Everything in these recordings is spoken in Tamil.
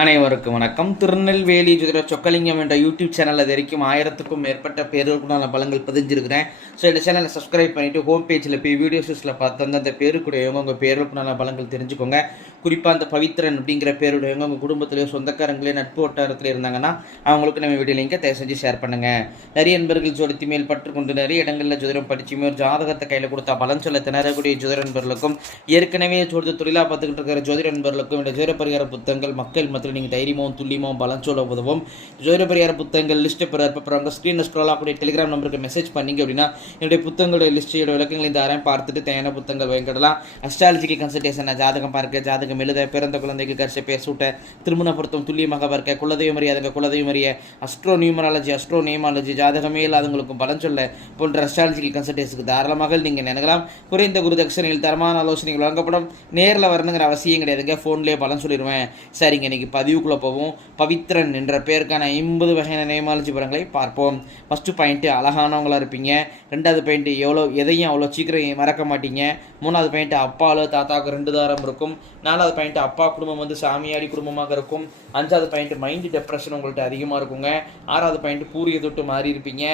அனைவருக்கும் வணக்கம். திருநெல்வேலி ஜோதிட சொக்கலிங்கம் என்ற யூடியூப் சேனல் அது வரைக்கும் ஆயிரத்துக்கும் மேற்பட்ட பேருக்குண்டான பலங்கள் பதிஞ்சிருக்கிறேன். ஸோ இந்த சேனலை சப்ஸ்கிரைப் பண்ணிவிட்டு ஹோம் பேஜில் போய் வீடியோஸில் பார்த்து அந்தந்த பேருக்குடையவங்க உங்கள் பேருக்குண்டான பலங்கள் தெரிஞ்சுக்கோங்க. குறிப்பாக அந்த பவித்ரன் அப்படிங்கிற பேருடையவங்க உங்கள் குடும்பத்திலேயோ சொந்தக்காரங்களே நட்பு வட்டாரத்தில் இருந்தாங்கன்னா அவங்களுக்கு நம்ம வீடியோ லிங்கை தயவு செஞ்சு ஷேர் பண்ணுங்கள் நிறைய நண்பர்கள் ஜோதித்து மேல் பற்றுக்கொண்டு நிறைய இடங்களில் ஜோதிடம் படிச்சுமே ஒரு ஜாதகத்தை கையில் கொடுத்தா பலன் சொல்ல திணறக்கூடிய ஜோதிட நண்பர்களுக்கும் ஏற்கனவே ஜோதிட தொழிலாக பார்த்துக்கிட்டு இருக்கிற ஜோதிட நண்பர்களுக்கும் இந்த ஜோதிட பரிகார புத்தகங்கள் மக்கள் மத்தியில் நீங்கள் தைரியமாகவும் துல்லியமாகவும் பலம் சொல்ல உதவும். ஜோதிட பரிகார புத்தகங்கள் லிஸ்ட்டு பெற அப்புறம் ஸ்க்ரீனில் ஸ்க்ரோல் ஆகக்கூடிய டெலிகிராம் நம்பருக்கு மெசேஜ் பண்ணீங்க அப்படின்னா என்னுடைய புத்தகங்களுடைய லிஸ்ட்டோட விளக்கங்கள் இந்த அரையும் பார்த்துட்டு தேவையான புத்தகங்கள் வாங்கிடலாம். அஸ்ட்ராலஜிக்கு கன்சல்டேஷன் ஜாதகம் பார்க்க ஜாதகம் எழுத பிறந்த குழந்தைக்கு கரிச பேர் சூட்ட திருமண பொருத்தம் துல்லியமாக பார்க்க குலதெய்வம் அறியாதங்க குலதெய்வம் அறிய அஸ்ட்ரோ நியூமராலஜி அஸ்ட்ரோ நியமாலஜி ஜாதகமே இல்லாதவங்களுக்கும் பலன் சொல்ல போன்ற அஸ்ட்ராலஜிக்கல் கன்சல்டேஷனுக்கு தாராளமாக நீங்கள் நினைக்கலாம் குறைந்த குரு தட்சணையில் தரமான ஆலோசனைகள் வழங்கப்படும். நேரில் வரணுங்கிற அவசியம் கிடையாதுங்க. ஃபோன்லேயே பலன் சொல்லிடுவேன். சரிங்க இன்னைக்கு பதிவுக்குள்ளே போவோம். பவித்ரன் என்ற பேருக்கான ஐம்பது வகையான நியமாலஜி படங்களை பார்ப்போம். ஃபஸ்ட்டு பாயிண்ட்டு அழகானவங்களா இருப்பீங்க. ரெண்டாவது பாயிண்ட்டு எவ்வளோ எதையும் அவ்வளோ சீக்கிரம் மறக்க மாட்டீங்க. மூணாவது பாயிண்ட்டு அப்பாவில் தாத்தாவுக்கு ரெண்டு தாரம் இருக்கும். நாலாவது பாயிண்ட்டு அப்பா குடும்பம் வந்து சாமியாடி குடும்பமாக இருக்கும். அஞ்சாவது பாயிண்ட்டு மைண்டு டெப்ரெஷன் உங்கள்கிட்ட அதிகமாக இருக்குங்க. ஆறாவது பாயிண்ட்டு பூரிய தொட்டு மாறி இருப்பீங்க.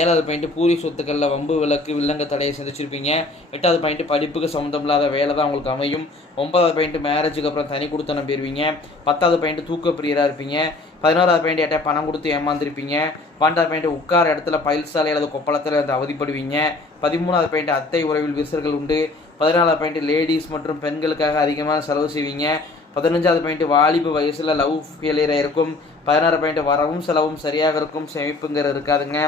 ஏழாவது பாயிண்ட்டு பூரி சொத்துக்களில் வம்பு விளக்கு வில்லங்க தடையை சந்திச்சிருப்பீங்க எட்டாவது பாயிண்ட்டு படிப்புக்கு சம்மந்தம் இல்லாத வேலை தான் உங்களுக்கு அமையும். ஒன்பதாவது பாயிண்ட் மேரேஜுக்கு அப்புறம் தனி கொடுத்தனம் போயிருவீங்க பத்தாவது பாயிண்ட் தூக்க பிரியராக இருப்பீங்க. பதினோராவது பாயிண்ட் எட்ட பணம் கொடுத்து ஏமாந்துருப்பீங்க. பன்னெண்டாவது பாயிண்ட் உட்கார இடத்துல பயில் சாலை அல்லது கொப்பளத்தில் அந்த அவதிப்படுவீங்க. பதிமூணாவது பாயிண்ட் அத்தை உறவில் விரிசல்கள் உண்டு. பதினாலாவது பாயிண்ட் லேடிஸ் மற்றும் பெண்களுக்காக அதிகமாக செலவு செய்வீங்க. பதினஞ்சாவது பாயிண்ட் வாலிபு வயசில் லவ் ஃபெயிலியராக இருக்கும். பதினாறு பாயிண்ட் வரவும் செலவும் சரியாக இருக்கும். சேமிப்புங்கிறது இருக்காதுங்க.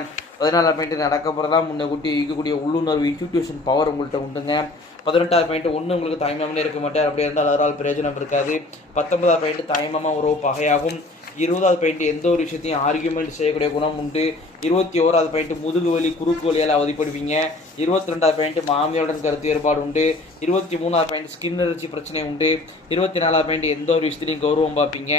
பதினாலாம் பாயிண்ட் நடக்க போகிறதா முன்ன இருக்கக்கூடிய உள்ளுணர்வு இன்ஸ்டிடியூஷன் பவர் உங்கள்கிட்ட உண்டுங்க. பதினெட்டாவது பாயிண்ட் ஒன்று உங்களுக்கு தாய்மாமலே இருக்க மாட்டார். அப்படி இருந்தால் அதனால் பிரயோஜனம் இருக்காது. பத்தொன்பதாவது பாயிண்ட் தாய்மாமா உறவு பகையாகும். இருபதாவது பாயிண்ட் எந்த ஒரு விஷயத்தையும் ஆர்கியூமெண்ட் செய்யக்கூடிய குணம் உண்டு. இருபத்தி ஓராவது பாயிண்ட் முதுகு வலி குறுக்கு வலியால் அவதிப்படுவீங்க. இருபத்தி ரெண்டாவது பாயிண்ட் மாமியாருடன் கருத்து வேறுபாடு உண்டு. இருபத்தி மூணாவது பாயிண்ட் ஸ்கின் எலர்ஜி பிரச்சனை உண்டு. இருபத்தி நாலாவது பாயிண்ட் எந்த ஒரு விஷயத்துலையும் கௌரவம் பார்ப்பீங்க.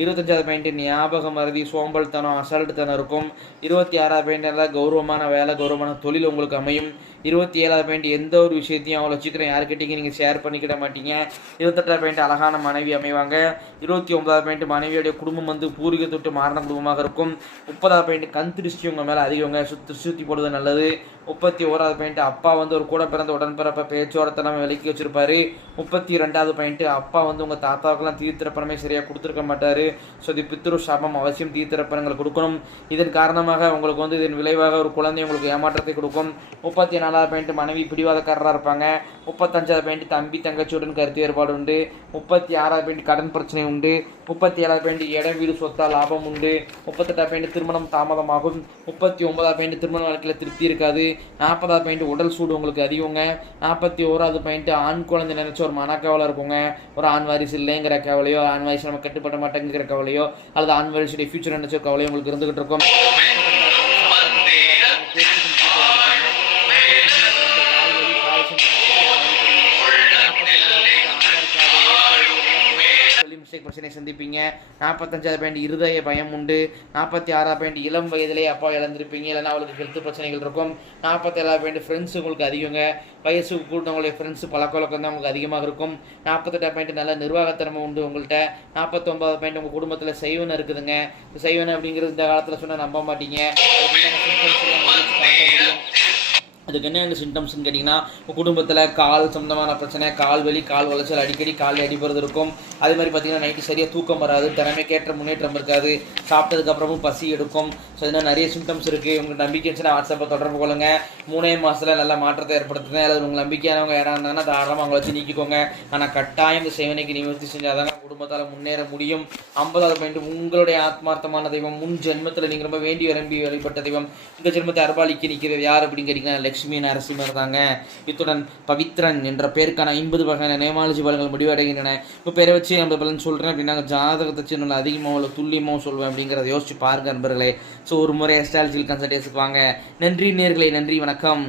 இருபத்தஞ்சாவது பாயிண்ட் ஞாபகம் மறதி சோம்பல்தனம் அசால்ட்டுத்தனம் இருக்கும். இருபத்தி ஆறாவது பாயிண்ட் நல்லா கௌரவமான வேலை கௌரவமான தொழில் உங்களுக்கு அமையும். இருபத்தி ஏழாவது பாயிண்ட் எந்த ஒரு விஷயத்தையும் அவ்வளோ சீக்கிரம் யாருக்கிட்டையும் நீங்கள் ஷேர் பண்ணிக்கிட மாட்டீங்க. இருபத்தெட்டாவது பாயிண்ட் அழகான மனைவி அமைவாங்க. இருபத்தி ஒன்பதாவது பாயிண்ட் மனைவியோடைய குடும்பம் வந்து பூர்வீக தொட்டு மாறின குடும்பமாக இருக்கும். முப்பதாவது பாயிண்ட் கண் திருஷ்டி உங்கள் மேலே அதிகங்க. சுற்றி சுற்றி போடுவது நல்லது. முப்பத்தி ஓராவது பாயிண்ட் அப்பா வந்து ஒரு கூட பிறந்த உடன்பிறப்ப பேச்சுவார்த்தை நம்ம விலக்கி வச்சிருப்பாரு. முப்பத்தி ரெண்டாவது பாயிண்ட் அப்பா வந்து உங்கள் தாத்தாவுக்கெல்லாம் தீர்த்திரப்பணமே சரியாக கொடுத்துருக்க மாட்டார். ஸோ இது பித்ரு சாபம் அவசியம் தீர்த்திரப்பணங்கள் கொடுக்கணும். இதன் காரணமாக உங்களுக்கு வந்து இதன் விளைவாக ஒரு குழந்தை உங்களுக்கு ஏமாற்றத்தை கொடுக்கும். முப்பத்தி நாலாவது பாயிண்ட் மனைவி பிடிவாதக்காரராக இருப்பாங்க. முப்பத்தஞ்சாவது பாயிண்ட் தம்பி தங்கச்சியுடன் கருத்து வேறுபாடு உண்டு. முப்பத்தி ஆறாவது பாயிண்ட் கடன் பிரச்சனை உண்டு. முப்பத்தி ஏழாவது பாயிண்ட் இடம் வீடு சொத்தா லாபம் உண்டு. முப்பத்தெட்டாவது பாயிண்ட் திருமணம் தாமதமாகும். முப்பத்தி ஒன்பதாவது பாயிண்ட் திருமண வாழ்க்கையில் திருப்தி இருக்காது. நாற்பதாவது பாயிண்ட் உடல் சூடு உங்களுக்கு அதிகங்க நாற்பத்தி ஓராவது பாயிண்ட் ஆண் குழந்தை நினைச்ச ஒரு மனக்கவலை இருக்குங்க. ஒரு ஆண் வாரிசு இல்லைங்கிற கவலையோ ஆண் வாரிசு நம்ம கட்டுப்பட மாட்டேங்கிற கவலையோ அல்லது ஆண் வாரிசுடைய ஃபியூச்சர் நினைச்ச கவலையோ உங்களுக்கு இருந்துகிட்டு இருக்கும். பிரச்சனை சந்திப்பீங்க. நாற்பத்தஞ்சாவது பாயிண்ட் இருதய பயம் உண்டு. நாற்பத்தி ஆறாவது பாயிண்ட் இளம் வயதிலே அப்பா இழந்திருப்பீங்க. இல்லைன்னா அவளுக்கு ஹெல்த் பிரச்சனைகள் இருக்கும். நாற்பத்தி பாயிண்ட் ஃப்ரெண்ட்ஸ் உங்களுக்கு அதிகங்க. வயசு கூட்டவங்களுடைய ஃப்ரெண்ட்ஸ் பழக்கவழக்கம் தான் உங்களுக்கு அதிகமாக இருக்கும். நாற்பத்தெட்டாவது பாயிண்ட் நல்ல நிர்வாகத்திறமை உண்டு உங்கள்கிட்ட நாற்பத்தொம்பது பாயிண்ட் உங்கள் குடும்பத்தில் செய்வன இருக்குதுங்க. செய்வன அப்படிங்கிறது இந்த காலத்தில் சொன்னால் நம்ப மாட்டீங்க. அதுக்கு என்ன சிம்டம்ஸ்னு கேட்டிங்கன்னா குடும்பத்தில் கால் சொந்தமான பிரச்சனை கால் வலி கால் வளைச்சல் அடிக்கடி கால் அடிபடுறது இருக்கும். அதே மாதிரி பார்த்தீங்கன்னா நைட்டு சரியாக தூக்கம் வராது திறமைக்கேற்ற முன்னேற்றம் இருக்காது சாப்பிட்டதுக்கப்புறமும் பசி எடுக்கும். ஸோ இதனால் நிறைய சிம்டம்ஸ் இருக்குது உங்களுக்கு நம்பிக்கை இருந்துச்சுன்னா வாட்ஸ்அப்பை தொடர்பு கொள்ளுங்க. மூணே மாதத்தில் நல்ல மாற்றத்தை ஏற்படுத்துங்க. அல்லது உங்களுக்கு நம்பிக்கையானவங்க இடம் இருந்தாங்கன்னா தாராளமாக அவங்கள வச்சு நீக்கிக்கோங்க. ஆனால் கட்டாயம் இந்த சேவனைக்கு நிவர்த்தி செஞ்சால் தாங்க குடும்பத்தால் முன்னேற முடியும். ஐம்பதாவது பாயிண்ட் உங்களுடைய ஆத்மார்த்தமான தெய்வம் முன் ஜென்மத்தில் நீங்கள் ரொம்ப வேண்டி விரும்பி வழிபட்ட தெய்வம். இந்த ஜென்மத்தை அர்பாலிக்கு நிற்கிறது யார் அப்படின்னு கேட்டிங்கன்னா லட்சுமி நரசிம்மர் இருந்தாங்க இத்துடன் பவித்ரன் என்ற பேருக்கான ஐம்பது வகையான நேமாலஜி பலன்கள் முடிவடைகின்றன. இப்போ பேரை வச்சு நம்ம பலன் சொல்கிறேன் அப்படின்னா ஜாதகத்தை வச்சு நல்லா அதிகமாக இல்லை துல்லியமாக சொல்வேன் அப்படிங்கிறத யோசிச்சு பாருங்க நண்பர்களே. ஸோ ஒரு முறை அஸ்ட்ராலஜிக்கல் கன்சல்டேஷன் வாங்க. நன்றி நேர்களை நன்றி வணக்கம்.